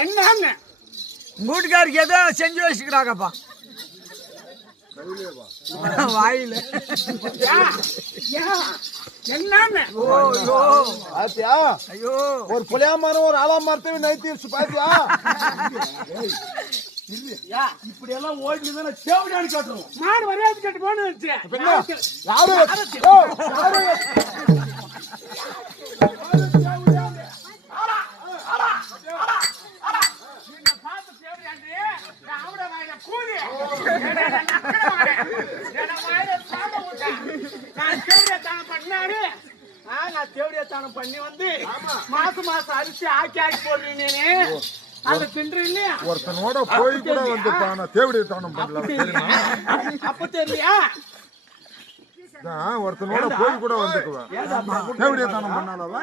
என்னன்னு வீட்டுக்காருக்கு ஏதோ செஞ்சு வச்சுக்கிறாங்கப்பா வாயில என்னன்னு ஐயோ ஒரு புளியாமரம் ஒரு ஆலாமரத்தையும் நைத்தி பாத்தியா இப்படி எல்லாம் ஓடினு சேவடியான்னு காட்டுறோம் மாடு வரையாது கட்டு போன தேவடியாத்தானம் பண்ணி வந்து மாசம் அரிசி ஆக்கி போடுறீங்க அதை தின்று இல்லையா ஒருத்தனோட போய் கூட வந்து தேவடியாத்தானம் பண்ணலாம் அப்ப தெரியலையா ஒருத்தனோட போய் கூட வந்துக்குவேன் தேவடியாத்தானம் பண்ணாலவா